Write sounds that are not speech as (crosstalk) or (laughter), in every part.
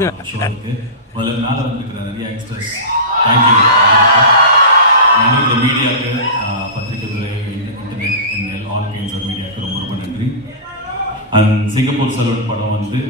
(laughs) முதல்ல நாள் வந்திருக்கிற நிறைய யங்ஸ்டர்ஸ் தேங்க்யூ மீடியாவுக்கு பத்திரிகை துறை இன்டர்நெட் ஆஃப் மீடியாவுக்கு ரொம்ப ரொம்ப நன்றி. அண்ட் சிங்கப்பூர் சலூன் படம் வந்து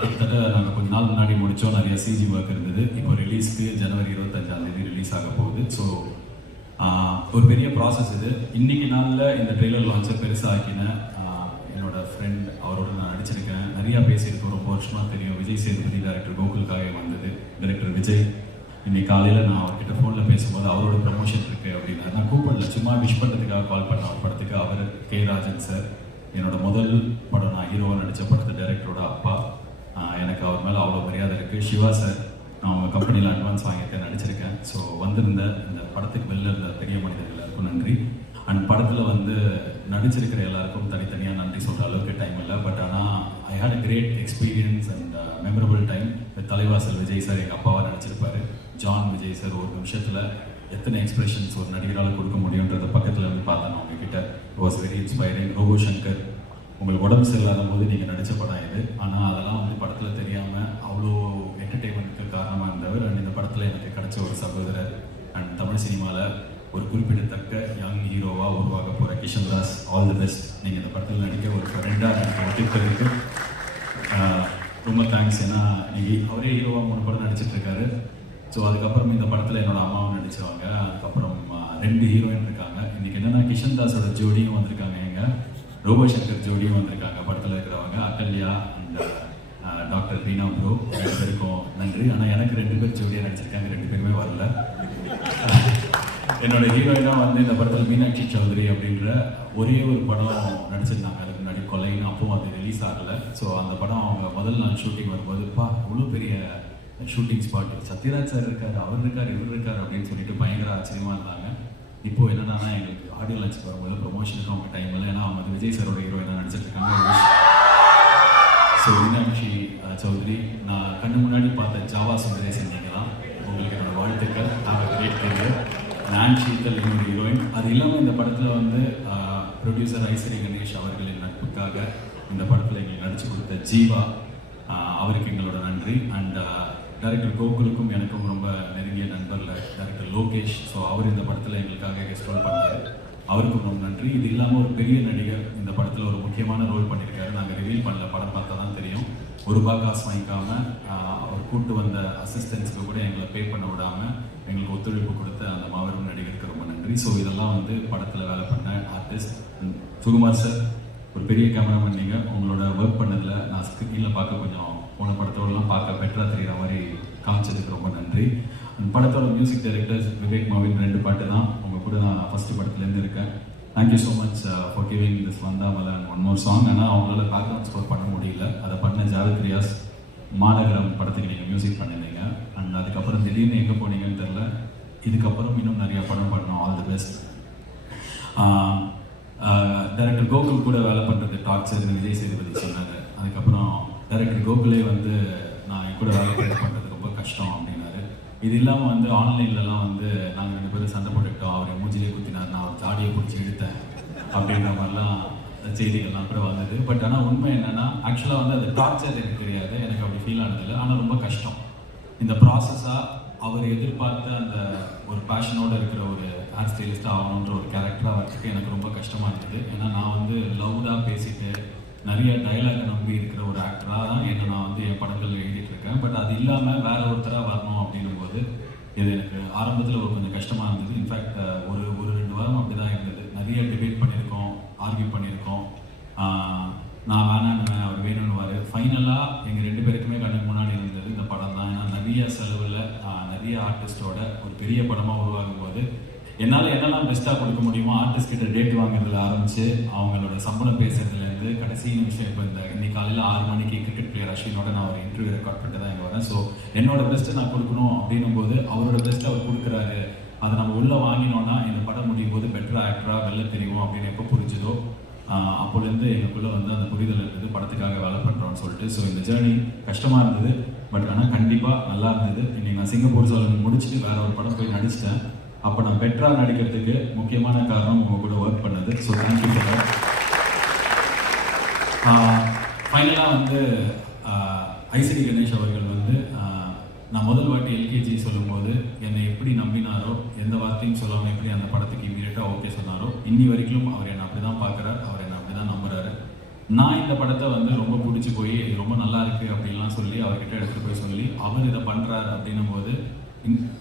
கிட்டத்தட்ட நாங்கள் கொஞ்ச நாள் முன்னாடி முடித்தோம் நிறைய சிஜி ஒர்க் இருந்தது. இப்போ ரிலீஸ்க்கு ஜனவரி இருபத்தஞ்சாம் தேதி ரிலீஸ் ஆக போகுது. ஸோ ஒரு பெரிய ப்ராசஸ் இது. இன்னைக்கு நாளில் இந்த ட்ரெய்லர் லான்ச்சை பெருசாக ஆக்கின என்னோட ஃப்ரெண்ட் அவரோட நான் நடிச்சிருக்கேன். நிறையா பேசியிருக்கோம் ரொம்ப வருஷமாக தெரியும். விஜய் சேதுபதி டேரக்டர் கோகுல்காக வந்தது. டேரக்டர் விஜய் இன்னைக்கு காலையில் நான் அவர்கிட்ட ஃபோனில் பேசும்போது அவரோட ப்ரமோஷன் இருக்கு அப்படின்னா. நான் கூப்பிடல. சும்மா விஷ் பண்ணுறதுக்காக கால் பண்ண அவர் படத்துக்கு. அவர் கே ராஜன் சார் என்னோட முதல் படம் நான் ஹீரோவாக நடித்த படத்து டேரக்டரோட அப்பா. எனக்கு அவர் மேலே அவ்வளோ மரியாதை இருக்குது சிவா சார் நான் உங்கள் கம்பெனியில் அட்வான்ஸ் வாங்கியிருக்கேன் நடிச்சிருக்கேன். ஸோ வந்திருந்த இந்த படத்துக்கு வெளில இருந்த பெரிய மனிதர்கள் எல்லாருக்கும் நன்றி. அண்ட் படத்தில் வந்து நடிச்சிருக்கிற எல்லாருக்கும் தனித்தனியாக நன்றி சொல்கிற அளவுக்கு டைம் இல்லை. பட் ஆனால் had a great experience and memorable time Thalaivasal Vijay sir எங்கள் அப்பாவாக நடிச்சிருப்பாரு. ஜான் விஜய் சார் ஒரு நிமிஷத்தில் எத்தனை எக்ஸ்பிரஷன்ஸ் ஒரு நடிகரால் கொடுக்க முடியுன்றத பக்கத்தில் வந்து பார்த்தேன் நான் it was very inspiring robo Shankar உங்களுக்கு உடம்பு சரியில்லாத போது நீங்கள் நடித்த படம் இது. ஆனால் அதெல்லாம் வந்து படத்தில் தெரியாமல் அவ்வளோ என்டர்டெயின்மெண்ட்டுக்கு காரணமாக இருந்தவர். அண்ட் இந்த படத்தில் எனக்கு கிடைச்ச ஒரு சகோதரர் அண்ட் தமிழ் சினிமாவில் ஒரு குறிப்பிடத்தக்க யங் ஹீரோவாக உருவாக போகிற Kishan Das all the best நீங்கள் இந்த படத்தில் நடிக்க ஒரு ஃப்ரெண்டாக எனக்கு ஒட்டிப்பதற்கு இருக்குது ரொம்ப தேங்க்ஸ் ஏன்னா இன்னைக்கு அவரே ஹீரோவாக மூணு படம் நடிச்சிட்ருக்காரு ஸோ அதுக்கப்புறம் இந்த படத்தில் என்னோட அம்மாவும் நடிச்சவங்க. அதுக்கப்புறம் ரெண்டு ஹீரோயின் இருக்காங்க. இன்றைக்கி என்னென்னா கிஷன் தாஸோட ஜோடியும் வந்திருக்காங்க எங்கள் ரோபோ சங்கர் ஜோடியும் வந்திருக்காங்க படத்தில் இருக்கிறவங்க. Akalya and doctor Reena bro ரெண்டு பேருக்கும் நன்றி. ஆனால் எனக்கு ரெண்டு பேர் ஜோடியாக நடிச்சிருக்காங்க. ரெண்டு பேருமே வரல. என்னோட ஹீரோயினா வந்து இந்த படத்தில் மீனாட்சி சௌத்ரி அப்படின்ற ஒரே ஒரு படம் நடிச்சிருந்தாங்க. அதுக்கு முன்னாடி கொலைன்னு அப்பவும் அது ரிலீஸ் ஆகலை. ஸோ அந்த படம் அவங்க முதல் நாள் ஷூட்டிங் வரும்போது பா இவ்வளோ பெரிய ஷூட்டிங் ஸ்பாட் சத்யராஜ் சார் இருக்கார் அவர் இருக்கார் இவர் இருக்கார் அப்படின்னு சொல்லிட்டு பயங்கர ஆச்சரியமா இருந்தாங்க. இப்போ என்னன்னா எங்களுக்கு ஆடியோ லான்ச் வரும்போது ப்ரொமோஷனுக்கு அவங்க டைம் இல்லை. ஏன்னா அவங்க விஜய் சாரோட ஹீரோயினா நடிச்சிருக்காங்க ஸோ மீனாட்சி சௌதரி சௌத்ரி நான் கண்ணு முன்னாடி பார்த்த ஜாவா சுந்தரேசன் நீங்கள் தான் உங்களுக்கு என்னோட வாழ்த்துக்கள். நாங்கள் கிரேட் கரியர் நான் சீத்தல் என்னோட ஹீரோயின் அது இல்லாமல் இந்த படத்தில் வந்து ப்ரொடியூசர் ஐஸ்வரி கணேஷ் அவர்களின் நட்புக்காக இந்த படத்தில் எங்களுக்கு நடிச்சு கொடுத்த ஜீவா அவருக்கு எங்களோட நன்றி. அண்ட் டேரக்டர் கோகுலுக்கும் எனக்கும் ரொம்ப நெருங்கிய நண்பர்ல டேரக்டர் லோகேஷ். ஸோ அவர் இந்த படத்தில் எங்களுக்காக கெஸ்ட் ரோல் பண்ணார் அவருக்கும் ரொம்ப நன்றி. இது இல்லாமல் ஒரு பெரிய நடிகர் இந்த படத்தில் ஒரு முக்கியமான ரோல் பண்ணியிருக்காரு நாங்கள் ரிவீல் பண்ணல. படம் பார்த்தா தான் தெரியும். ஒரு ரூபா காசு வாங்கிக்காம அவர் கூட்டு வந்த அசிஸ்டன்ஸ்க்கு கூட எங்களை பே பண்ண விடாம எங்களுக்கு ஒத்துழைப்பு கொடுத்த அந்த மாபெரும் நடிகருக்கு ரொம்ப நன்றி. ஸோ இதெல்லாம் வந்து படத்தில் வேலை பண்ண ஆர்டிஸ்ட் சுகுமார் சார் ஒரு பெரிய கேமராமேன் நீங்கள் உங்களோட ஒர்க் பண்ணதில் நான் ஸ்க்ரீனில் பார்க்க கொஞ்சம் போன படத்தோடலாம் பார்க்க பெட்டராக தெரிகிற மாதிரி காமிச்சதுக்கு ரொம்ப நன்றி. அந்த படத்தோட மியூசிக் டைரக்டர் விவேக் மாவின் ரெண்டு பாட்டு தான். உங்கள் கூட நான் ஃபஸ்ட்டு படத்துலேருந்து இருக்கேன். Thank you so much for giving this வந்தாமல one more song ஆனால் அவங்களால பேக்ரவுண்ட் ஸ்கோர் பண்ண முடியல. அதை பண்ண ஜாவத் ரியாஸ் மாநகரம் படத்துக்கு நீங்கள் மியூசிக் பண்ணியிருந்தீங்க. அண்ட் அதுக்கப்புறம் திடீர்னு எங்கே போனீங்கன்னு தெரில இதுக்கப்புறம் இன்னும் நிறைய படம் பண்ணோம். All the best director Gokul கூட வேலை பண்ணுறது டார்ச்சர் விஜய் சேதுபதி சொன்னாங்க அதுக்கப்புறம் டேரக்டர் கோகுலே வந்து நான் என் கூட வேலை பண்ணுறது ரொம்ப கஷ்டம் அப்படின்னு இது இல்லாமல் வந்து ஆன்லைன்லலாம் வந்து நாங்கள் ரெண்டு பேரும் சண்டை போட்டுக்கிட்டோம் அவரை மூஞ்சிலே குத்தினார் நான் அவர் தாடியை பிடிச்சி எடுத்தேன் அப்படின்ற மாதிரிலாம் செய்திகள்லாம் கூட வந்தது. பட் ஆனால் உண்மை என்னென்னா ஆக்சுவலாக வந்து அது டார்ச்சர் எனக்கு தெரியாது. எனக்கு அப்படி ஃபீல் ஆனதில்லை. ஆனால் ரொம்ப கஷ்டம். இந்த ப்ராசஸாக அவர் எதிர்பார்த்த அந்த ஒரு பேஷனோடு இருக்கிற ஒரு ஹேர் ஸ்டைலிஸ்டாக ஆகணுன்ற ஒரு கேரக்டராக வரதுக்கு எனக்கு ரொம்ப கஷ்டமாக இருந்தது. ஏன்னா நான் வந்து லவுடாக பேசிட்டு நிறைய டைலாக் நம்பி இருக்கிற ஒரு ஆக்டராக தான் என்ன நான் வந்து என் படங்கள் எழுதிட்டு இருக்கேன். பட் அது இல்லாமல் வேற ஒருத்தராக வரணும் அப்படின்னும் போது இது எனக்கு ஆரம்பத்தில் ஒரு கொஞ்சம் கஷ்டமாக இருந்தது. இன்ஃபேக்ட் ஒரு ஒரு ரெண்டு வாரம் அப்படி தான் இருந்தது. நிறைய டிபேட் பண்ணியிருக்கோம் ஆர்கியூ பண்ணியிருக்கோம். நான் வேணான்னு அவர் வேணும்னுவாரு. ஃபைனலாக எங்கள் ரெண்டு பேருக்குமே கண்ணுக்கு முன்னாடி இருந்தது இந்த படம் தான். ஏன்னா நிறைய செலவில் நிறைய ஆர்டிஸ்டோட ஒரு பெரிய படமாக உருவாகும் போது என்னால் பெஸ்ட்டாக கொடுக்க முடியுமோ ஆர்டிஸ்ட் கிட்ட டேட் வாங்குறதுல ஆரம்பிச்சு அவங்களோட சம்பளம் பேசுறதுலேருந்து கடைசி நிமிஷம் இப்போ இந்த இன்னைக்கு காலையில் ஆறு மணிக்கு கிரிக்கெட் பிளேயர் அஸ்வினோட நான் ஒரு இன்டர்வியூ ரெக்கார்ட் பண்ணிட்டு தான் இங்கே வரேன். ஸோ என்னோட பெஸ்ட்டை நான் கொடுக்கணும் அப்படின்னும் போது அவரோட பெஸ்ட்டை அவர் கொடுக்குறாரு. அதை நம்ம உள்ளே வாங்கினோன்னா இந்த படம் முடியும் போது பெட்டர் ஆக்டராக வெளில தெரியும் அப்படின்னு எப்போ புரிஞ்சுதோ அப்போலேருந்து எங்களுக்குள்ளே வந்து அந்த புரிதல் இருந்தது படத்துக்காக வேலை பண்ணுறோம்னு சொல்லிட்டு. ஸோ இந்த ஜேர்னி கஷ்டமாக இருந்தது. பட் ஆனால் கண்டிப்பாக நல்லா இருந்தது. இன்னைக்கு நான் சிங்கப்பூர் சோழன் முடிச்சுட்டு வேற ஒரு படம் போய் நடிச்சிட்டேன். அப்போ நான் பெட்ரா நடிக்கிறதுக்கு முக்கியமான காரணம் உங்க கூட ஒர்க் பண்ணது. ஸோ தேங்க்யூ ஃபார் ஃபைனலாக வந்து ஐசிடி கணேஷ் அவர்கள் வந்து நான் முதல் வாட்டி எல்கேஜி சொல்லும்போது என்னை எப்படி நம்பினாரோ எந்த வார்த்தையும் சொல்லாமல் எப்படி அந்த படத்துக்கு இமீடியட்டாக ஓகே சொன்னாரோ இன்னி வரைக்கும் அவர் என்னை அப்படி தான் பார்க்குறாரு அவர் என்னை அப்படி தான் நம்புறாரு. நான் இந்த படத்தை வந்து ரொம்ப பிடிச்சி போய் ரொம்ப நல்லா இருக்கு அப்படின்லாம் சொல்லி அவர்கிட்ட எடுத்துகிட்டு போய் சொல்லி அவர் இதை பண்ணுறாரு அப்படின்னும் போது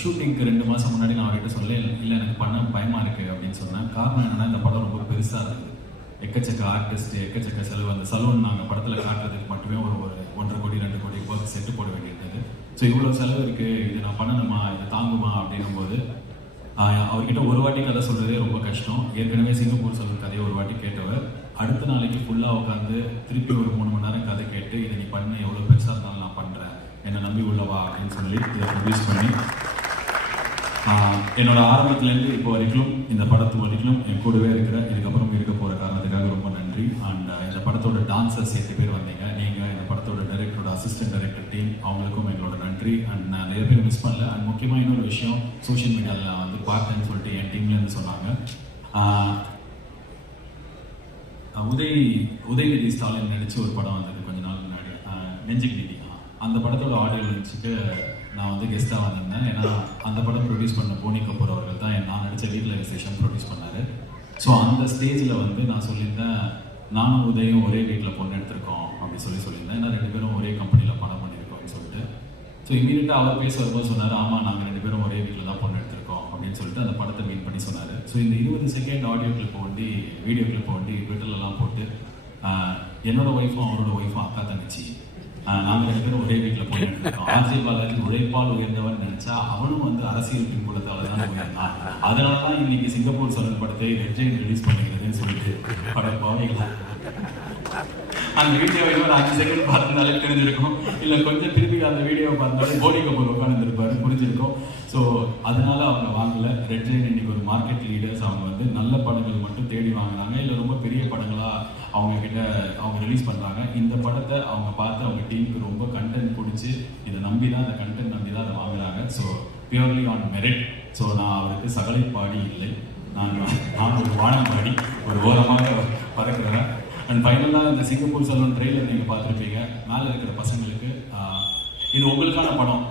ஷூட்டிங்க்கு ரெண்டு மாதம் முன்னாடி நான் அவர்கிட்ட சொல்ல இல்லை எனக்கு பண்ண பயமாக இருக்குது அப்படின்னு சொன்னேன். காரணம் என்னன்னா இந்த படம் ரொம்ப பெருசாக இருக்குது எக்கச்சக்க ஆர்டிஸ்ட் எக்கச்சக்க செலவு. அந்த சலூன் நாங்கள் படத்தில் காட்டுறதுக்கு மட்டுமே ஒரு ஒரு ஒன்றரை கோடி ரெண்டு கோடி ஒர்க் செட்டு போட வேண்டியிருந்தது. ஸோ இவ்வளோ செலவு இருக்குது இது நான் பண்ணணுமா? இதை தாங்குமா? அப்படின்னும் போது அவர்கிட்ட ஒரு வாட்டி கதை சொல்கிறதே ரொம்ப கஷ்டம். ஏற்கனவே சிங்கப்பூர் செல்வன் கதையை ஒரு வாட்டி கேட்டவர். அடுத்த நாளைக்கு ஃபுல்லாக உட்காந்து திருப்பி ஒரு என்னோட ஆரம்பத்துலேருந்து இப்போ வரைக்கும் இந்த படத்து வரைக்கும் என் கூடவே இருக்கிற இதுக்கப்புறம் இருக்க போகிற காரணத்துக்காக ரொம்ப நன்றி. அண்ட் uh, இந்த படத்தோட டான்சர்ஸ் எட்டு பேர் வந்தீங்க. நீங்கள் இந்த படத்தோட டைரக்டரோட அசிஸ்டன்ட் டைரக்டர் டீம் அவங்களுக்கும் எங்களோட நன்றி. அண்ட் நான் uh, நிறைய பேர் மிஸ் பண்ணல. அண்ட் முக்கியமாக இன்னொரு விஷயம் சோஷியல் மீடியாவில் வந்து பார்த்தேன்னு சொல்லிட்டு என் டீம்லேருந்து சொன்னாங்க. Uh, உதய் உதயநிதி ஸ்டாலின் நடித்து ஒரு படம் வந்தது கொஞ்ச நாள் முன்னாடி. ஆஹ் நெஞ்சுக்கு நிதி. அந்த படத்தோட ஆடியோ நினச்சிட்டு நான் வந்து கெஸ்ட்டாக வந்திருந்தேன். ஏன்னா அந்த படம் ப்ரொடியூஸ் பண்ண போனி கபூர் அவர்கள் தான் நான் நடித்த வீட்டில் ஸ்டேஷன் ப்ரொடியூஸ் பண்ணார். ஸோ அந்த ஸ்டேஜில் வந்து நான் சொல்லியிருந்தேன் நானும் உதயம் ஒரே வீட்டில் பொண்ணு எடுத்திருக்கோம் அப்படின்னு சொல்லி சொல்லியிருந்தேன். ஏன்னா ரெண்டு பேரும் ஒரே கம்பெனியில் படம் பண்ணியிருக்கோம்னு சொல்லிட்டு. ஸோ இமீடியட்டாக அவர் பேச வரும்போது சொன்னார் ஆமாம் நாங்கள் ரெண்டு பேரும் ஒரே வீட்டில் தான் பொண்ணு எடுத்திருக்கோம் அப்படின்னு சொல்லிட்டு அந்த படத்தை மீட் பண்ணி சொன்னார். ஸோ இந்த இருபது செகண்ட் ஆடியோ கிளிப் வண்டி வீடியோ கிளிப் வண்டி ட்விட்டர்லலாம் போட்டு என்னோடய ஒய்ஃபும் அவரோட ஒய்ஃபும் அக்கா தங்கச்சி ஆஹ், நாங்க ரெண்டு பேரும் ஒரே வீட்டில் போயிருக்கோம் எடுத்திருக்கோம் ஆர்ஜி பாலாஜி உழைப்பால் உயர்ந்தவன் நினைச்சா அவனும் வந்து அரசியல் பின்புலத்தால் தான் உயர்ந்தான். அதனால தான் இன்னைக்கு சிங்கப்பூர் சரண் படத்தை ரெட் ரிலீஸ் பண்ணிக்கிறதுன்னு சொல்லிட்டு படம் பாவீங்களா அந்த வீடியோ ஒரு அஞ்சு செகண்ட் பார்த்துனாலே தெரிஞ்சிருக்கும். இல்லை கொஞ்சம் திருப்பி அந்த வீடியோவை பார்த்தாலே போடி கபூர் உட்காந்துருப்பாரு புரிஞ்சிருக்கும் ஸோ அதனால அவங்க வாங்கல. ரெட் ஜெயின் இன்னைக்கு ஒரு மார்க்கெட் லீடர்ஸ் அவங்க வந்து நல்ல படங்கள் மட்டும் தேடி வாங்கினாங்க. இல்லை ரொம்ப பெரிய படங்களாக அவங்க கிட்ட அவங்க ரிலீஸ் பண்ணுறாங்க இந்த படத்தை அவங்க பார்த்து அவங்க டீமுக்கு ரொம்ப கண்டென்ட் பிடிச்சி இதை நம்பி தான் அந்த கண்டென்ட் நம்பி தான் அதை வாங்குறாங்க. So purely on merit so நான் அவருக்கு சகலை பாடி இல்லை. நான் நான் ஒரு வானம் பாடி ஒரு ஓரமாக பறக்கிறேன். அண்ட் ஃபைனலாக இந்த சிங்கப்பூர் சலூன் ட்ரெயிலர் நீங்கள் பார்த்துருப்பீங்க. மேலே இருக்கிற பசங்களுக்கு இது உங்களுக்கான படம்.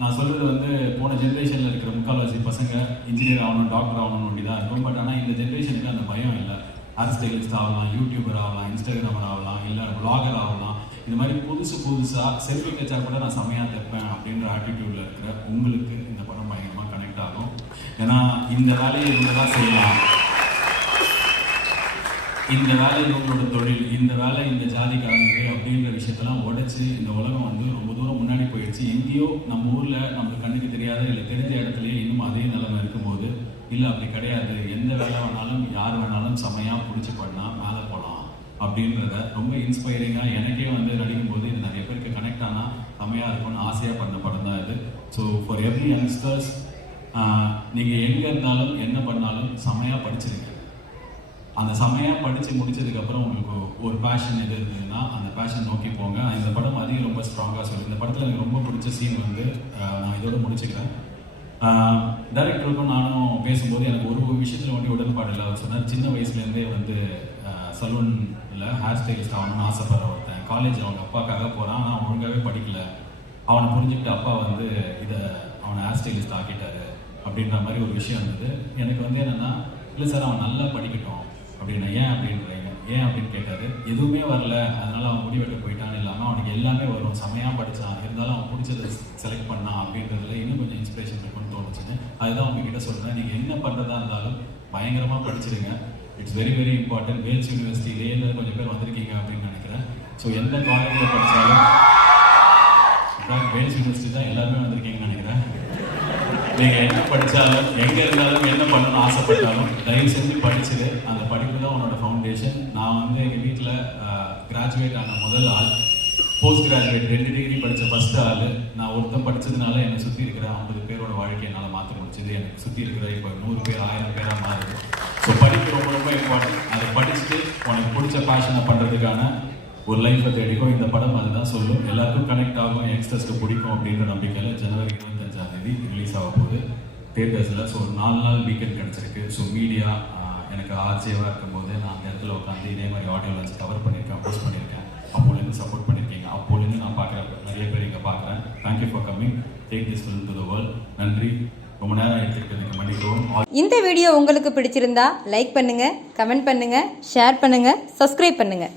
நான் சொல்கிறது வந்து போன ஜென்ரேஷனில் இருக்கிற முக்கால்வாசி பசங்க இன்ஜினியர் ஆகணும் டாக்டர் ஆகணும் அப்படி தான் இருக்கும். பட் ஆனால் இந்த ஜென்ரேஷனுக்கு அந்த பயம் இல்லை. ஹேர் ஸ்டைலிஸ்ட் ஆகலாம் யூடியூபர் ஆகலாம் இன்ஸ்டாகிராமர் ஆகலாம் இல்லை பிளாகர் ஆகலாம். இந்த மாதிரி புதுசு புதுசாக செல்ஃபி கச்சா கூட நான் செமையாக தைப்பேன் அப்படின்ற ஆட்டிடியூடில் இருக்கிற உங்களுக்கு இந்த படம் பயங்கரமாக கனெக்ட் ஆகும். ஏன்னா இந்த வேலையை இவங்க தான் செய்யலாம். இந்த வேலை இவங்களோட தொழில் இந்த வேலை இந்த ஜாதிக்காரங்க அப்படின்ற விஷயத்தெல்லாம் உடச்சி இந்த உலகம் வந்து ரொம்ப தூரம் முன்னாடி போயிடுச்சு எங்கேயோ நம்ம ஊரில் நம்மளுக்கு கண்ணுக்கு தெரியாத இல்லை தெரிஞ்ச இடத்துலையே இன்னும் அதே நிலைமை இருக்கும்போது இல்லை அப்படி கிடையாது. எந்த வேலை வேணாலும் யார் வேணாலும் செம்மையாக பிடிச்சி பண்ணா மேலே போகலாம் அப்படின்றத ரொம்ப இன்ஸ்பைரிங்காக எனக்கே வந்து நடிக்கும் போது இது நிறைய பேருக்கு கனெக்ட் ஆனால் செமையாக இருக்கும்னு ஆசையாக பண்ண படம் தான் இது. ஸோ ஃபார் எவ்ரி யங்ஸ்டர்ஸ் நீங்கள் எங்கே இருந்தாலும் என்ன பண்ணாலும் செமையாக படிச்சிருங்க. அந்த செமையாக படித்து முடிச்சதுக்கப்புறம் உங்களுக்கு ஒரு பேஷன் எது இருந்ததுன்னா அந்த பேஷன் நோக்கி போங்க. இந்த படம் அதிகம் ரொம்ப ஸ்ட்ராங்காக சொல்லி. இந்த படத்தில் எனக்கு ரொம்ப பிடிச்ச சீன் வந்து நான் இதோட முடிச்சுக்கிறேன். டைரக்டருக்கும் நானும் பேசும்போது எனக்கு ஒரு ஒரு விஷயத்தில் வந்து உடன்பாடு இல்லை. அவர் சொன்னார் சின்ன வயசுலேருந்தே வந்து சலூனில் ஹேர் ஸ்டைலிஸ்ட் ஆகணும்னு ஆசைப்படுற ஒருத்தன். காலேஜ் அவங்க அப்பாக்காக போகிறான் ஆனால் அவன் ஒழுங்காகவே படிக்கல. அவனை புரிஞ்சுக்கிட்டு அப்பா வந்து இதை அவனை ஹேர் ஸ்டைலிஸ்ட் ஆக்கிட்டாரு. அப்படின்ற மாதிரி ஒரு விஷயம் இருந்தது. எனக்கு வந்து என்னென்னா இல்லை சார் அவன் நல்லா படிக்கட்டும். அப்படின்னா ஏன் அப்படின்றீங்க ஏன்? அப்படின்னு கேட்டாரு. எதுவுமே வரல. அதனால அவன் முடிவெட்ட போயிட்டான்னு இல்லாமல் அவனுக்கு எல்லாமே வரும். செமையாக படித்தான் இருந்தாலும் அவன் பிடிச்சதை செலக்ட் பண்ணான் அப்படின்றதுல இன்னும் கொஞ்சம் இன்ஸ்பிரேஷன் இருக்குன்னு தோணுச்சுன்னு. அதுதான் உங்ககிட்ட சொல்கிறேன் நீங்கள் என்ன பண்ணுறதா இருந்தாலும் பயங்கரமாக படிச்சிருங்க. It's very very important Vels university கொஞ்சம் பேர் வந்திருக்கீங்க அப்படின்னு நினைக்கிறேன். ஸோ எந்த காலேஜில் படித்தாலும் வேல்ஸ் யூனிவர்சிட்டி தான் எல்லாருமே வந்திருக்கீங்கன்னு நினைக்கிறேன். நீங்கள் என்ன படித்தாலும் எங்கே இருந்தாலும் என்ன பண்ணணும்னு ஆசைப்பட்டாலும் தயவு செஞ்சு படிச்சுட்டு அந்த படி கிராஜுவேட் ஆன முதல் ஆள் போஸ்ட் கிராஜுவேட் ரெண்டு டிகிரி படித்த ஃபர்ஸ்ட் ஆள். நான் ஒருத்தன் படித்ததுனால என்னை சுற்றி இருக்கிற ஐம்பது பேரோட வாழ்க்கையை என்னால் மாற்ற முடிச்சது எனக்கு சுற்றி இருக்கிற இப்போ நூறு பேர் ஆயிரம் பேராக மாறுது. ஸோ படிக்க ரொம்ப ரொம்ப இம்பார்ட்டன்ட் அதை படிச்சுட்டு உனக்கு பிடிச்ச பேஷனை பண்ணுறதுக்கான ஒரு லைஃப்பை தேடிக்கும் இந்த படம் அதுதான் சொல்லும். எல்லாருக்கும் கனெக்ட் ஆகும். யங்ஸ்டர்ஸ்க்கு பிடிக்கும் அப்படின்ற நம்பிக்கையில் ஜனவரி இருபத்தஞ்சாம் தேதி ரிலீஸ் ஆக போகுது. தேட்டர்ஸில் ஸோ நாலு நாள் வீக்கெண்ட் கிடச்சிருக்கு. ஸோ மீடியா எனக்கு ஆர்ஜேவாக இருக்கும்போது நான் அந்த இடத்துல உட்காந்து இதே மாதிரி ஆடியோவில் வச்சு கவர் பண்ணியிருக்கேன் போஸ்ட் பண்ணியிருக்கேன். அப்போலேருந்து சப்போர்ட் பண்ணியிருக்கீங்க. அப்போலேருந்து நான் பார்க்குறேன் நிறைய பேர் இங்கே பார்க்குறேன். Thank you for coming take this film to the world நன்றி. ரொம்ப நேரம் எடுத்துக்கிட்டதுக்கு மன்னிக்கவும். இந்த வீடியோ உங்களுக்கு பிடிச்சிருந்தா லைக் பண்ணுங்கள் கமெண்ட் பண்ணுங்கள் ஷேர் பண்ணுங்கள் சப்ஸ்கிரைப் பண்ணுங்கள்